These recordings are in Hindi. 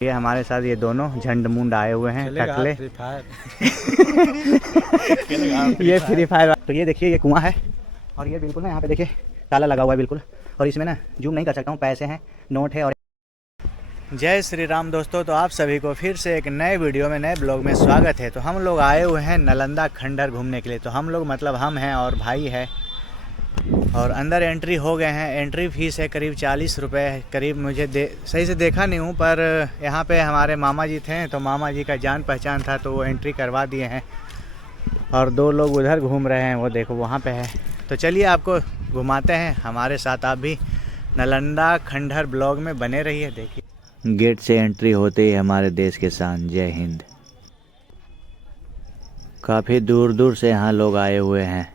ये हमारे साथ ये दोनों झंड मुंड आए हुए हैं टकले। ये फ्री फायर। तो ये देखिए ये कुआं है और ये बिल्कुल ना यहाँ पे देखिए ताला लगा हुआ है बिल्कुल, और इसमें ना जूम नहीं कर सकता हूँ, पैसे हैं, नोट है। और जय श्री राम दोस्तों, तो आप सभी को फिर से एक नए वीडियो में नए ब्लॉग में स्वागत है। तो हम लोग आए हुए हैं नालंदा खंडहर घूमने के लिए। तो हम लोग मतलब हम हैं और भाई है, और अंदर एंट्री हो गए हैं। एंट्री फ़ीस है करीब 40 रुपये करीब, मुझे सही से देखा नहीं हूँ, पर यहाँ पे हमारे मामा जी थे तो मामा जी का जान पहचान था तो वो एंट्री करवा दिए हैं। और दो लोग उधर घूम रहे हैं, वो देखो वहाँ पे है। तो चलिए आपको घुमाते हैं, हमारे साथ आप भी नालंदा खंडहर ब्लॉग में बने रहिए। देखिए गेट से एंट्री होते ही हमारे देश के शान जय हिंद। काफ़ी दूर दूर से यहाँ लोग आए हुए हैं।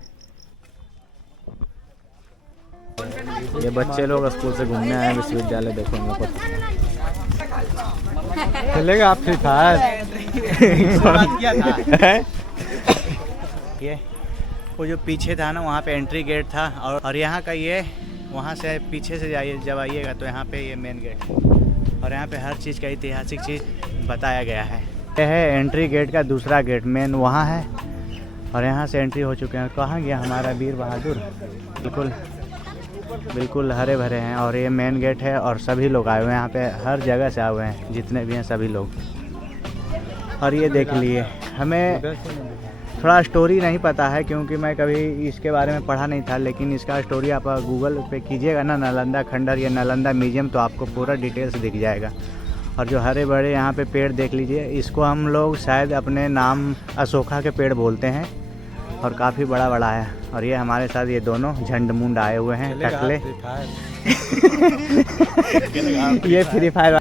ये बच्चे लोग स्कूल से घूमने आए हैं विश्वविद्यालय। देखो मेरे को चलेगा आप फ्री फायर। ये वो जो पीछे था ना, वहाँ पे एंट्री गेट था, और यहाँ का ये वहाँ से पीछे से जाइए, जब आइएगा तो यहाँ पे ये मेन गेट, और यहाँ पे हर चीज़ का ऐतिहासिक चीज़ बताया गया है। यह है एंट्री गेट का दूसरा गेट, मेन वहाँ है, और यहाँ से एंट्री हो चुके हैं। कहाँ गया हमारा वीर बहादुर? बिल्कुल हरे भरे हैं। और ये मेन गेट है, और सभी लोग आए हुए हैं यहाँ पे, हर जगह से आए हुए हैं जितने भी हैं सभी लोग। और ये देख लिए, हमें थोड़ा स्टोरी नहीं पता है क्योंकि मैं कभी इसके बारे में पढ़ा नहीं था, लेकिन इसका स्टोरी आप गूगल पे कीजिएगा ना, नालंदा खंडहर या नालंदा म्यूजियम, तो आपको पूरा डिटेल्स दिख जाएगा। और जो हरे भरे यहाँ पे पेड़ देख लीजिए, इसको हम लोग शायद अपने नाम अशोका के पेड़ बोलते हैं, और काफ़ी बड़ा बड़ा है। और ये हमारे साथ ये दोनों झंड मुंड आए हुए हैं टकले। ये फ्री फायर।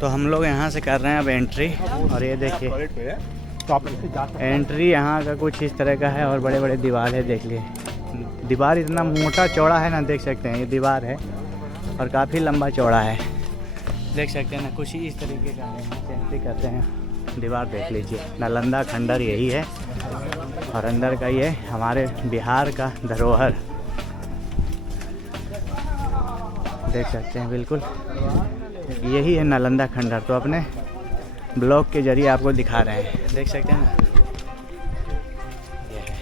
तो हम लोग यहाँ से कर रहे हैं अब एंट्री, और ये देखिए एंट्री यहाँ का कुछ इस तरह का है, और बड़े बड़े दीवार है। देख लिए दीवार इतना मोटा चौड़ा है ना, देख सकते हैं ये दीवार है और काफ़ी लंबा चौड़ा है, देख सकते हैं ना। कुछ इस तरीके का है, एंट्री करते हैं, दीवार देख लीजिए। नालंदा खंडहर यही है, और अंदर का ये हमारे बिहार का धरोहर देख सकते हैं बिल्कुल, यही है नालंदा खंडहर। तो अपने ब्लॉग के जरिए आपको दिखा रहे हैं, देख सकते हैं ना, ये है।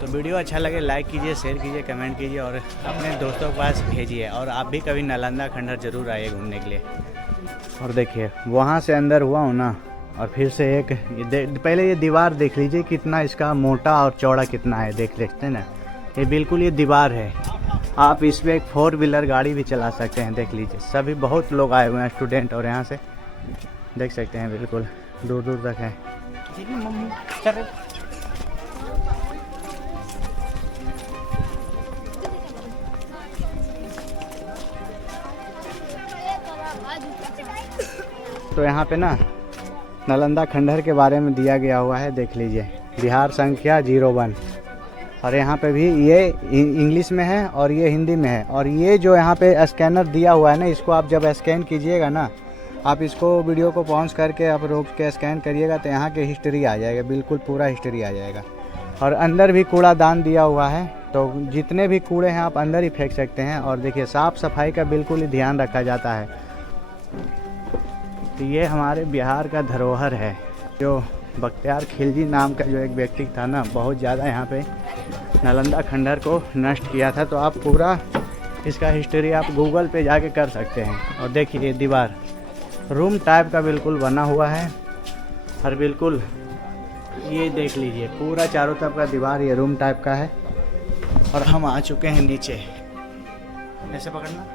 तो वीडियो अच्छा लगे लाइक कीजिए, शेयर कीजिए, कमेंट कीजिए, और अपने दोस्तों के पास भेजिए। और आप भी कभी नालंदा खंडहर ज़रूर आइए घूमने के लिए। और देखिए वहाँ से अंदर हुआ हूँ ना, और फिर से एक पहले ये दीवार देख लीजिए कितना इसका मोटा और चौड़ा कितना है, देख सकते हैं ना। ये बिल्कुल ये दीवार है, आप इस पर एक 4 व्हीलर गाड़ी भी चला सकते हैं, देख लीजिए। सभी बहुत लोग आए हुए हैं स्टूडेंट, और यहाँ से देख सकते हैं बिल्कुल दूर दूर तक है। तो यहाँ पे ना नालंदा खंडहर के बारे में दिया गया हुआ है, देख लीजिए। बिहार संख्या 01, और यहाँ पे भी ये इंग्लिश में है और ये हिंदी में है। और ये जो यहाँ पे स्कैनर दिया हुआ है ना, इसको आप जब स्कैन कीजिएगा ना, आप इसको वीडियो को पॉज करके आप रोक के स्कैन करिएगा तो यहाँ की हिस्ट्री आ जाएगा, बिल्कुल पूरा हिस्ट्री आ जाएगा। और अंदर भी कूड़ादान दिया हुआ है, तो जितने भी कूड़े हैं आप अंदर ही फेंक सकते हैं। और देखिए साफ़ सफाई का बिल्कुल ही ध्यान रखा जाता है। तो ये हमारे बिहार का धरोहर है। जो बख्तियार खिलजी नाम का जो एक व्यक्ति था ना, बहुत ज़्यादा यहाँ पे नालंदा खंडहर को नष्ट किया था। तो आप पूरा इसका हिस्ट्री आप गूगल पे जाके कर सकते हैं। और देखिए दीवार रूम टाइप का बिल्कुल बना हुआ है, और बिल्कुल ये देख लीजिए पूरा चारों तरफ का दीवार ये रूम टाइप का है। और हम आ चुके हैं नीचे, ऐसे पकड़ना,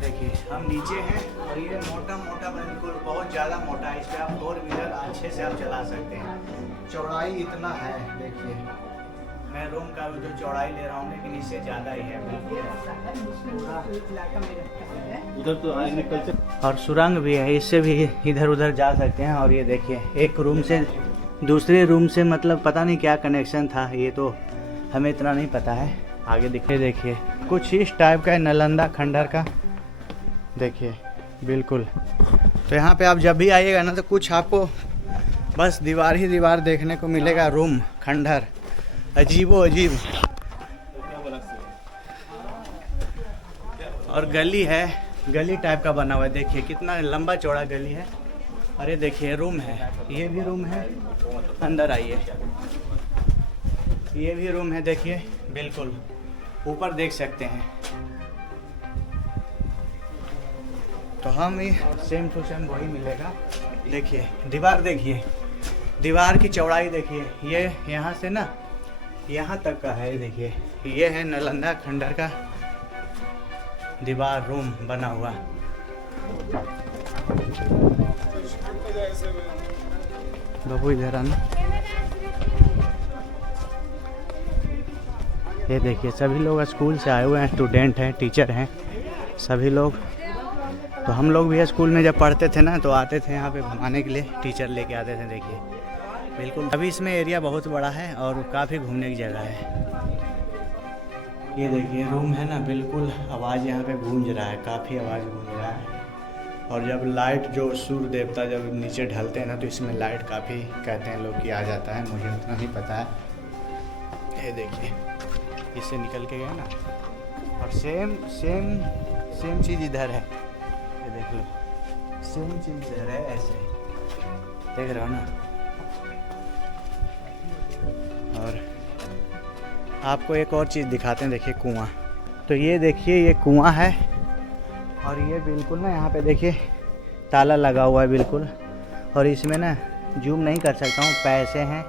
देखिए हम नीचे हैं, और ये मोटा मोटा बिल्कुल बहुत ज़्यादा मोटा है, इस पर आप 4 व्हीलर अच्छे से आप चला सकते हैं। चौड़ाई इतना है, देखिए मैं रूम का जो चौड़ाई ले रहा हूँ, लेकिन इससे ज़्यादा ही है उधर। तो एग्रीकल्चर और सुरंग भी है, इससे भी इधर उधर जा सकते हैं। और ये देखिए एक रूम से दूसरे रूम से मतलब पता नहीं क्या कनेक्शन था, ये तो हमें इतना नहीं पता है। आगे देखिए कुछ इस टाइप का है नालंदा खंडहर का, देखिए बिल्कुल। तो यहाँ पे आप जब भी आइएगा ना, तो कुछ आपको बस दीवार ही दीवार देखने को मिलेगा। रूम खंडहर अजीबो अजीब, और गली है गली टाइप का बना हुआ है। देखिए कितना लंबा चौड़ा गली है। और ये देखिए रूम है, ये भी रूम है। अंदर आइए, ये भी रूम है। देखिए बिल्कुल ऊपर देख सकते हैं। तो हम ही सेम टू सेम वही मिलेगा। देखिए दीवार, देखिए दीवार की चौड़ाई देखिए। ये यहाँ से ना यहाँ तक का है। देखिए ये है नालंदा खंडर का दीवार रूम बना हुआ। बाबू इधर आना। ये देखिए सभी लोग स्कूल से आए हुए हैं, स्टूडेंट हैं, टीचर हैं सभी लोग। तो हम लोग भी स्कूल में जब पढ़ते थे ना तो आते थे यहाँ पे घुमाने के लिए, टीचर लेके आते थे। देखिए बिल्कुल अभी इसमें एरिया बहुत बड़ा है और काफ़ी घूमने की जगह है। ये देखिए रूम है ना, बिल्कुल आवाज़ यहाँ पे गूंज रहा है, काफ़ी आवाज़ गूंज रहा है। और जब लाइट जो सूर्य देवता जब नीचे ढलते हैं ना तो इसमें लाइट काफ़ी कहते हैं लोग कि आ जाता है, मुझे उतना नहीं पता है। ये देखिए इससे निकल के गए ना, और सेम चीज़ इधर है। ये देख लो सेम चीज़ इधर है, ऐसे देख रहे हो ना। और आपको एक और चीज़ दिखाते हैं। देखिए कुआं, तो ये देखिए ये कुआं है। और ये बिल्कुल ना यहाँ पे देखिए ताला लगा हुआ है बिल्कुल। और इसमें ना जूम नहीं कर सकता हूँ, पैसे हैं,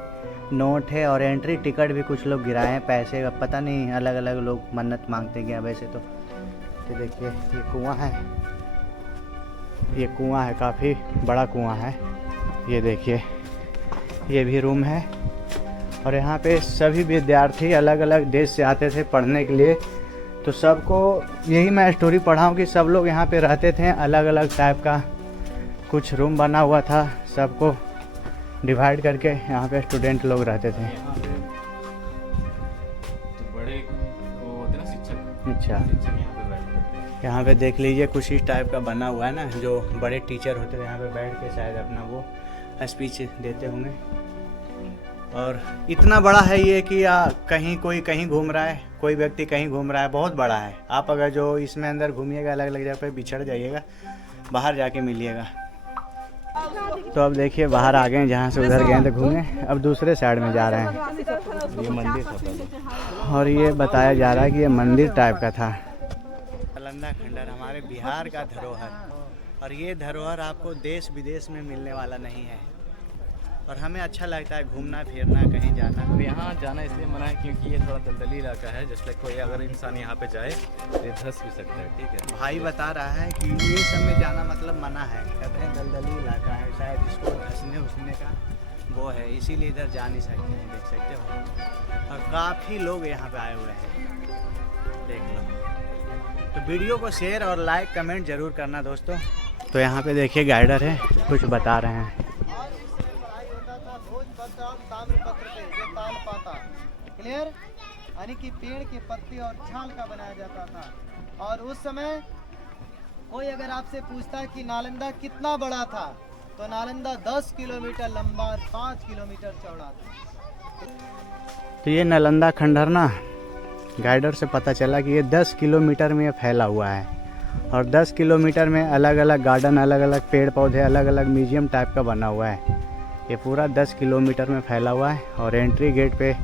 नोट है और एंट्री टिकट भी कुछ लोग गिराए हैं पैसे। अब पता नहीं अलग अलग लोग मन्नत मांगते हैं वैसे तो। देखिए ये कुआं है, ये कुआं है, काफ़ी बड़ा कुआं है। ये देखिए ये भी रूम है। और यहाँ पे सभी विद्यार्थी अलग अलग देश से आते थे पढ़ने के लिए। तो सबको यही मैं स्टोरी पढ़ा हूँ कि सब लोग यहाँ पे रहते थे, अलग अलग टाइप का कुछ रूम बना हुआ था, सबको डिवाइड करके यहाँ पे स्टूडेंट लोग रहते थे। तो बड़े वो होते ना शिक्षक, अच्छा यहाँ पे बैठते थे। यहाँ पे देख लीजिए कुछ इस टाइप का बना हुआ है ना, जो बड़े टीचर होते थे यहाँ पे बैठ के शायद अपना वो स्पीच देते होंगे। और इतना बड़ा है ये कि कहीं कोई कहीं घूम रहा है, कोई व्यक्ति कहीं घूम रहा है, बहुत बड़ा है। आप अगर जो इसमें अंदर घूमिएगा अलग अलग जगह पे बिछड़ जाइएगा, बाहर जाके मिलिएगा। तो अब देखिए बाहर आ गए, जहाँ से उधर गए थे घूमने, अब दूसरे साइड में जा रहे हैं। ये मंदिर था पहले। और ये बताया जा रहा है कि ये मंदिर टाइप का था। नालंदा खंडर हमारे बिहार का धरोहर, और ये धरोहर आपको देश विदेश में मिलने वाला नहीं है। और हमें अच्छा लगता है घूमना फिरना, कहीं जाना। और यहाँ जाना इसलिए मना है क्योंकि ये थोड़ा दलदली इलाका है, जैसे कोई अगर इंसान यहाँ पे जाए तो ये धंस भी सकता है। ठीक है, भाई बता रहा है कि ये सब में जाना मतलब मना है, कहते हैं दलदली इलाका है, शायद इसको धंसने उसने का वो है, इसीलिए इधर जा नहीं सकते हैं। देख सकते हो, और काफ़ी लोग यहाँ पे आए हुए हैं, देख लो। तो वीडियो को शेयर और लाइक कमेंट ज़रूर करना दोस्तों। तो यहाँ पे देखिए गाइडर है, कुछ बता रहे हैं। क्लियर, यानी कि पेड़ के पत्ते और छाल का बनाया जाता था। और उस समय कोई अगर आपसे पूछता है कि नालंदा कितना बड़ा था, तो नालंदा 10 किलोमीटर लंबा और 5 किलोमीटर चौड़ा था। तो ये नालंदा खंडर ना गाइडर से पता चला कि ये 10 किलोमीटर में फैला हुआ है। और 10 किलोमीटर में अलग अलग गार्डन, अलग अलग पेड़ पौधे, अलग अलग म्यूजियम टाइप का बना हुआ है। ये पूरा 10 किलोमीटर में फैला हुआ है। और एंट्री गेट पे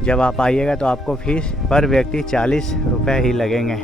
जब आप आइएगा तो आपको फीस पर व्यक्ति 40 रुपये ही लगेंगे।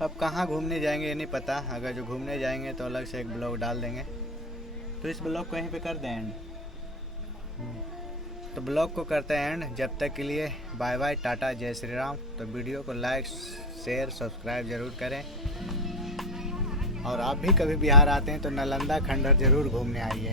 अब कहाँ घूमने जाएंगे ये नहीं पता, अगर जो घूमने जाएंगे तो अलग से एक ब्लॉग डाल देंगे। तो इस ब्लॉग को यहीं पे कर दें एंड। तो ब्लॉग को करते हैं एंड। जब तक के लिए बाय बाय, टाटा, जय श्री राम। तो वीडियो को लाइक शेयर सब्सक्राइब ज़रूर करें। और आप भी कभी बिहार आते हैं तो नालंदा खंडहर ज़रूर घूमने आइए।